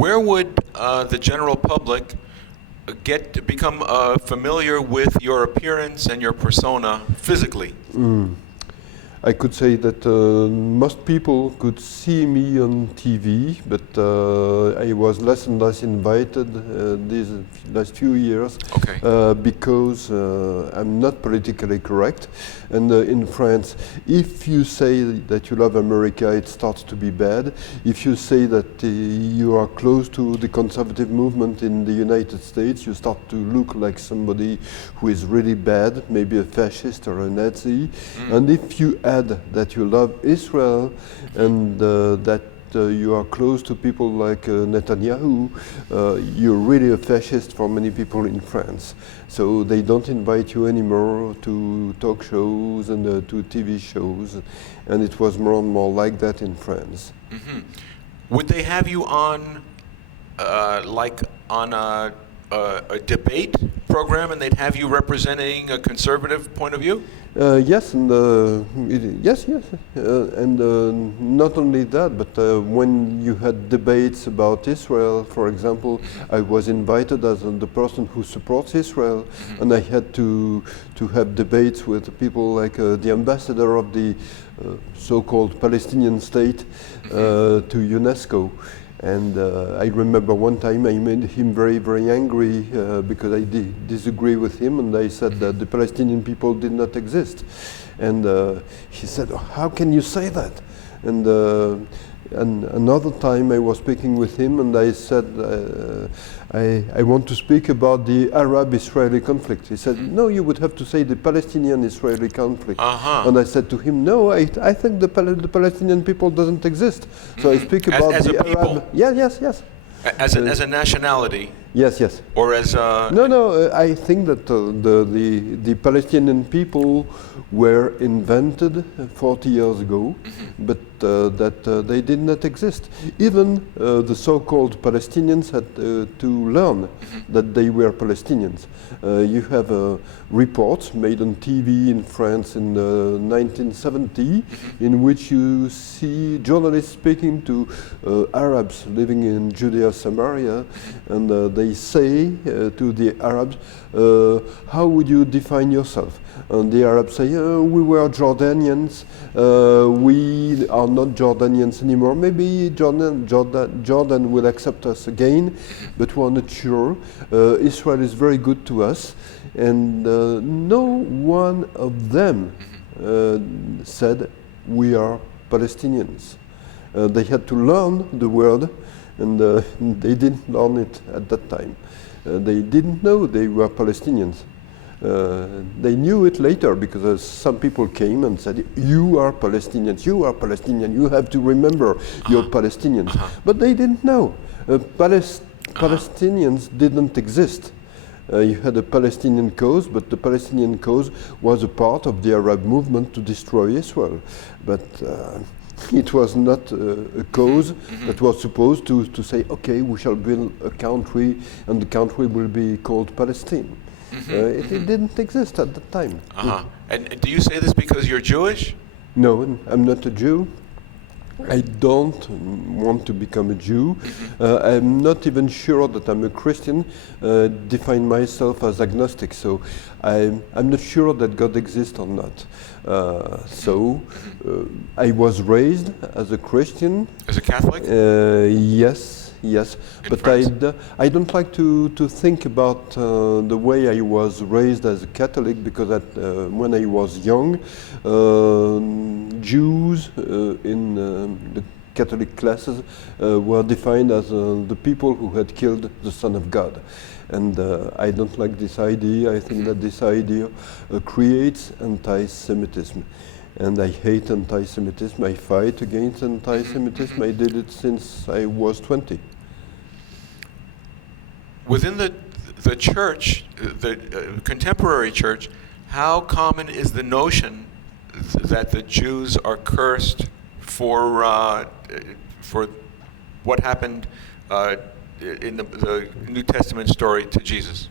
where would the general public become familiar with your appearance and your persona physically? I could say that most people could see me on TV, but I was less and less invited these last few years because I'm not politically correct. And in France, if you say that you love America, it starts to be bad. If you say that you are close to the conservative movement in the United States, you start to look like somebody who is really bad, maybe a fascist or a Nazi. And if you add that you love Israel and that you are close to people like Netanyahu, you're really a fascist for many people in France. So they don't invite you anymore to talk shows and to TV shows, and it was more and more like that in France. Would they have you on, like on a debate program, and they'd have you representing a conservative point of view? Yes, and and not only that, but when you had debates about Israel, for example, I was invited as the person who supports Israel, and I had to have debates with people like the ambassador of the so-called Palestinian state to UNESCO. And I remember one time I made him very, very angry because I disagree with him, and I said that the Palestinian people did not exist. And he said, "Oh, how can you say that?" And another time I was speaking with him, and I said, I want to speak about the Arab-Israeli conflict. He said, "No, you would have to say the Palestinian-Israeli conflict." And I said to him, "No, I think the Palestinian people doesn't exist." So I speak about as the a people? Arab. Yes. As a nationality? Yes. Or as a... No, I think that the Palestinian people were invented 40 years ago, but that they did not exist. Even the so-called Palestinians had to learn that they were Palestinians. You have reports made on TV in France in 1970 in which you see journalists speaking to Arabs living in Judea, Samaria, and they say to the Arabs, "How would you define yourself?" And the Arabs say, "We were Jordanians. We are not Jordanians anymore. Maybe Jordan will accept us again, but we're not sure. Israel is very good to us." And no one of them said, "We are Palestinians." They had to learn the word, and they didn't learn it at that time. They didn't know they were Palestinians. They knew it later because some people came and said, "You are Palestinians, you are Palestinian, you have to remember you're Palestinians." But they didn't know. Palestinians didn't exist. You had a Palestinian cause, but the Palestinian cause was a part of the Arab movement to destroy Israel. But it was not a cause that was supposed to say, "Okay, we shall build a country, and the country will be called Palestine." It didn't exist at that time. And do you say this because you're Jewish? No, I'm not a Jew. I don't want to become a Jew. I'm not even sure that I'm a Christian. Define myself as agnostic, so I'm not sure that God exists or not. So I was raised as a Christian. As a Catholic? Yes, but I don't like to think about the way I was raised as a Catholic, because when I was young, Jews in the Catholic classes were defined as the people who had killed the Son of God. And I don't like this idea. I think that this idea creates anti-Semitism. And I hate anti-Semitism. I fight against anti-Semitism. I did it since I was 20. Within the church, the contemporary church, how common is the notion that the Jews are cursed for what happened in the New Testament story to Jesus?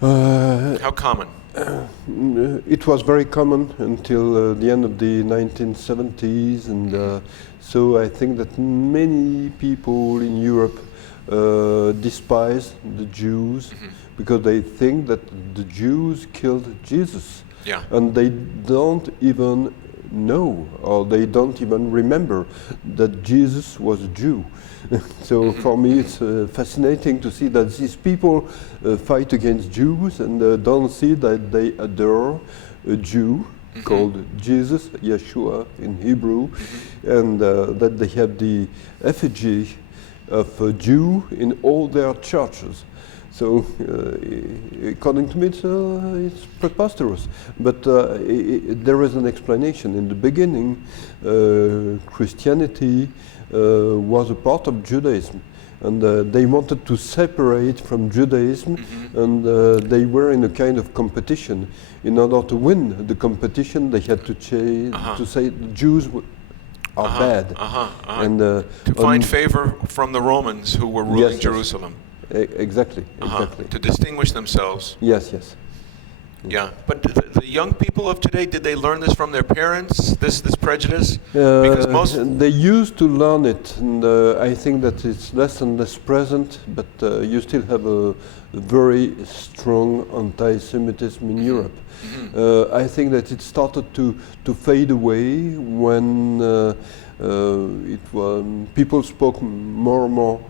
How common? It was very common until the end of the 1970s, and so I think that many people in Europe despise the Jews because they think that the Jews killed Jesus. Yeah. And they don't even know, or they don't even remember that Jesus was a Jew. So for me it's fascinating to see that these people fight against Jews and don't see that they adore a Jew called Jesus, Yeshua in Hebrew, and that they have the effigy of a Jew in all their churches. So, according to me, it's preposterous. But there is an explanation. In the beginning, Christianity was a part of Judaism. And they wanted to separate from Judaism, and they were in a kind of competition. In order to win the competition, they had to to say the Jews are bad. And to find favor from the Romans who were ruling yes, Jerusalem. Exactly, exactly. To distinguish themselves. Yes, yes. Yeah, but the young people of today, did they learn this from their parents, this prejudice? Because most... They used to learn it, and I think that it's less and less present, but you still have a very strong anti-Semitism in Europe. I think that it started to fade away when people spoke more and more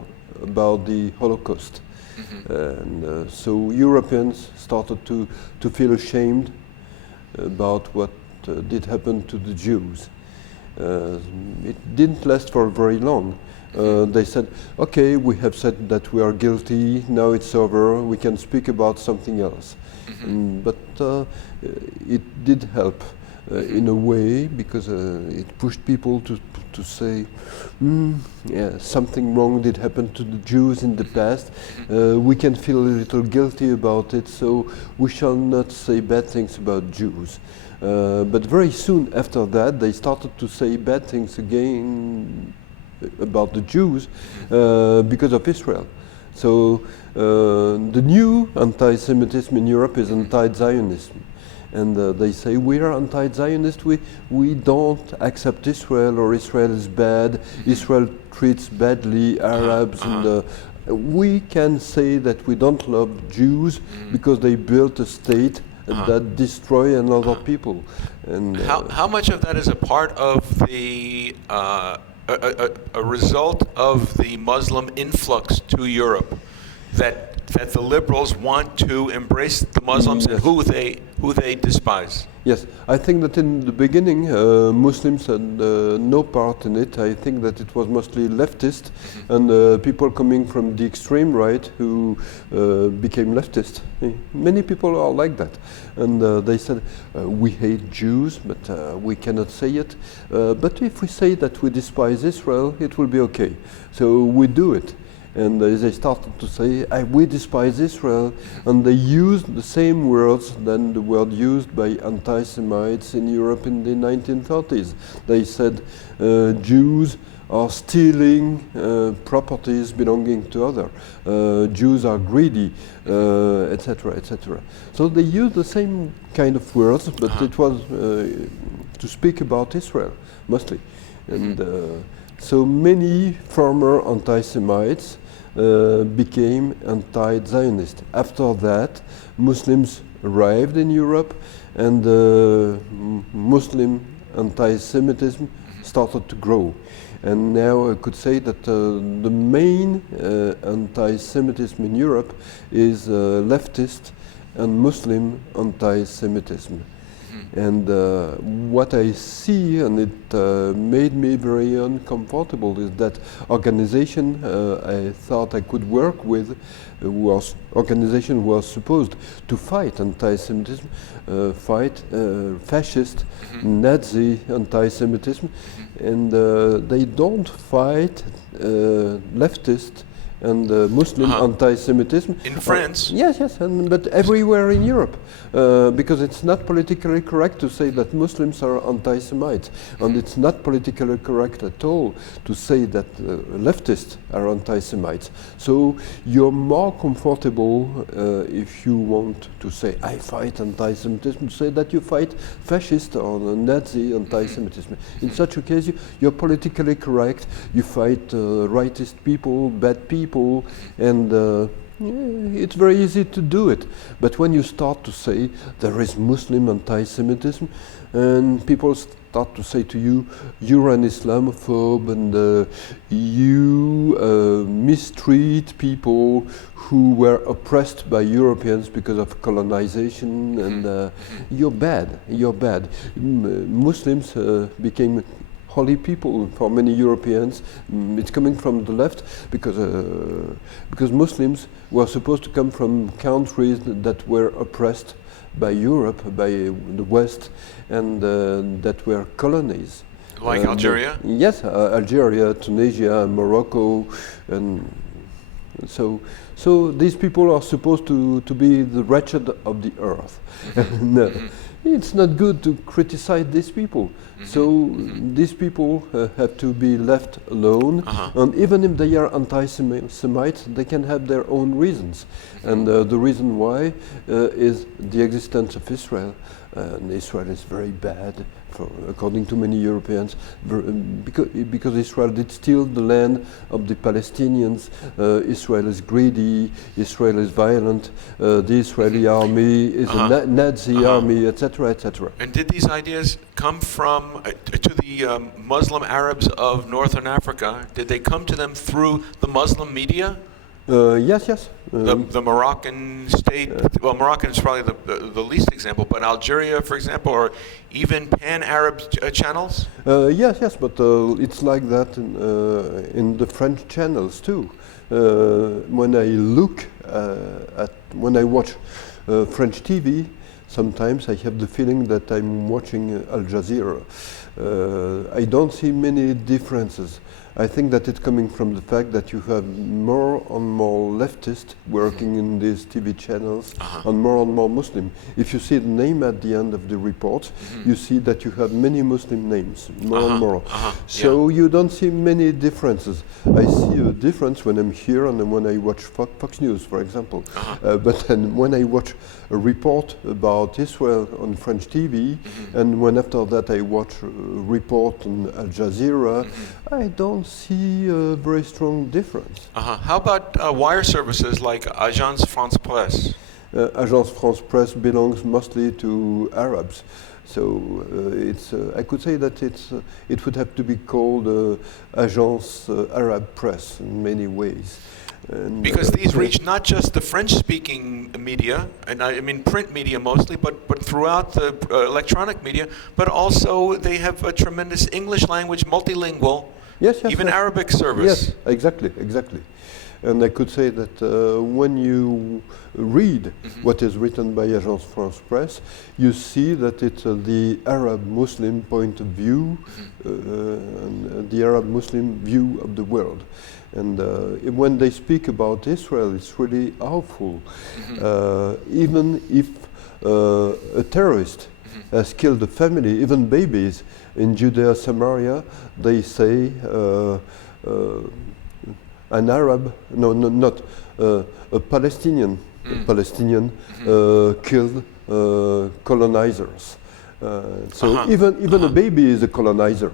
about the Holocaust. And so Europeans started to feel ashamed about what did happen to the Jews. It didn't last for very long. They said, okay, we have said that we are guilty, now it's over, we can speak about something else. But it did help in a way, because it pushed people to say, yeah, something wrong did happen to the Jews in the past. We can feel a little guilty about it, so we shall not say bad things about Jews. But very soon after that, they started to say bad things again about the Jews because of Israel. So the new anti-Semitism in Europe is anti-Zionism. And they say, we are anti-Zionist, we don't accept Israel, or Israel is bad, Israel treats badly Arabs, and we can say that we don't love Jews because they built a state that destroy another people. And how much of that is a part of the a result of the Muslim influx to Europe, that the liberals want to embrace the Muslims and who they despise? Yes, I think that in the beginning Muslims had no part in it. I think that it was mostly leftist and people coming from the extreme right who became leftist. Many people are like that, and they said we hate Jews, but we cannot say it. But if we say that we despise Israel, it will be okay. So we do it. And they started to say, we despise Israel, and they used the same words than the word used by anti-Semites in Europe in the 1930s. They said Jews are stealing properties belonging to others. Jews are greedy, etc., etc. So they used the same kind of words, but it was to speak about Israel, mostly. And so many former anti-Semites became anti-Zionist. After that, Muslims arrived in Europe, and Muslim anti-Semitism started to grow. And now I could say that the main anti-Semitism in Europe is leftist and Muslim anti-Semitism. And what I see, and it made me very uncomfortable, is that organization I thought I could work with organization was supposed to fight anti-Semitism, fight fascist, Nazi anti-Semitism, and they don't fight leftist and Muslim anti-Semitism. In France? Yes, yes, but everywhere in Europe, because it's not politically correct to say that Muslims are anti-Semites, and it's not politically correct at all to say that leftists are anti-Semites. So you're more comfortable if you want to say, I fight anti-Semitism, to say that you fight fascist or Nazi anti-Semitism. In such a case, you're politically correct, you fight rightist people, bad people, and it's very easy to do it. But when you start to say there is Muslim anti-Semitism, and people start to say to you, you're an Islamophobe, and you mistreat people who were oppressed by Europeans because of colonization, and you're bad, you're bad. Muslims became holy people for many Europeans. It's coming from the left because Muslims were supposed to come from countries that were oppressed by Europe, by the West, and that were colonies. Like Algeria? Yes, Algeria, Tunisia, Morocco, and so these people are supposed to be the wretched of the earth. And, it's not good to criticize these people. So these people have to be left alone, and even if they are anti-Semites, they can have their own reasons. And the reason why is the existence of Israel. And Israel is very bad, according to many Europeans, because Israel did steal the land of the Palestinians. Israel is greedy, Israel is violent, the Israeli army is a Nazi army, etc., etc. And did these ideas come from, to the Muslim Arabs of Northern Africa, did they come to them through the Muslim media? Yes, yes. The Moroccan state, well, Moroccan is probably the least example, but Algeria, for example, or even pan-Arab channels? Yes, yes, but it's like that in the French channels too. When I look when I watch French TV, sometimes I have the feeling that I'm watching Al Jazeera. I don't see many differences. I think that it's coming from the fact that you have more and more leftists working in these TV channels, and more Muslim. If you see the name at the end of the report, you see that you have many Muslim names, more and more. So you don't see many differences. I see a difference when I'm here and when I watch Fox News, for example. But then when I watch a report about Israel on French TV, and when after that I watch a report on Al Jazeera, I don't see a very strong difference. How about wire services like Agence France Presse? Agence France Presse belongs mostly to Arabs, so it's. I could say that it would have to be called Agence Arab Presse in many ways. And because these reach not just the French-speaking media, and I mean print media mostly, but throughout the electronic media, but also they have a tremendous English language, multilingual, even Arabic service. Yes, exactly, exactly. And I could say that when you read what is written by Agence France Presse, you see that it's the Arab Muslim point of view, and the Arab Muslim view of the world. And when they speak about Israel, it's really awful. Even if a terrorist has killed a family, even babies, in Judea, Samaria, they say an Arab, not a Palestinian killed colonizers. So even a baby is a colonizer.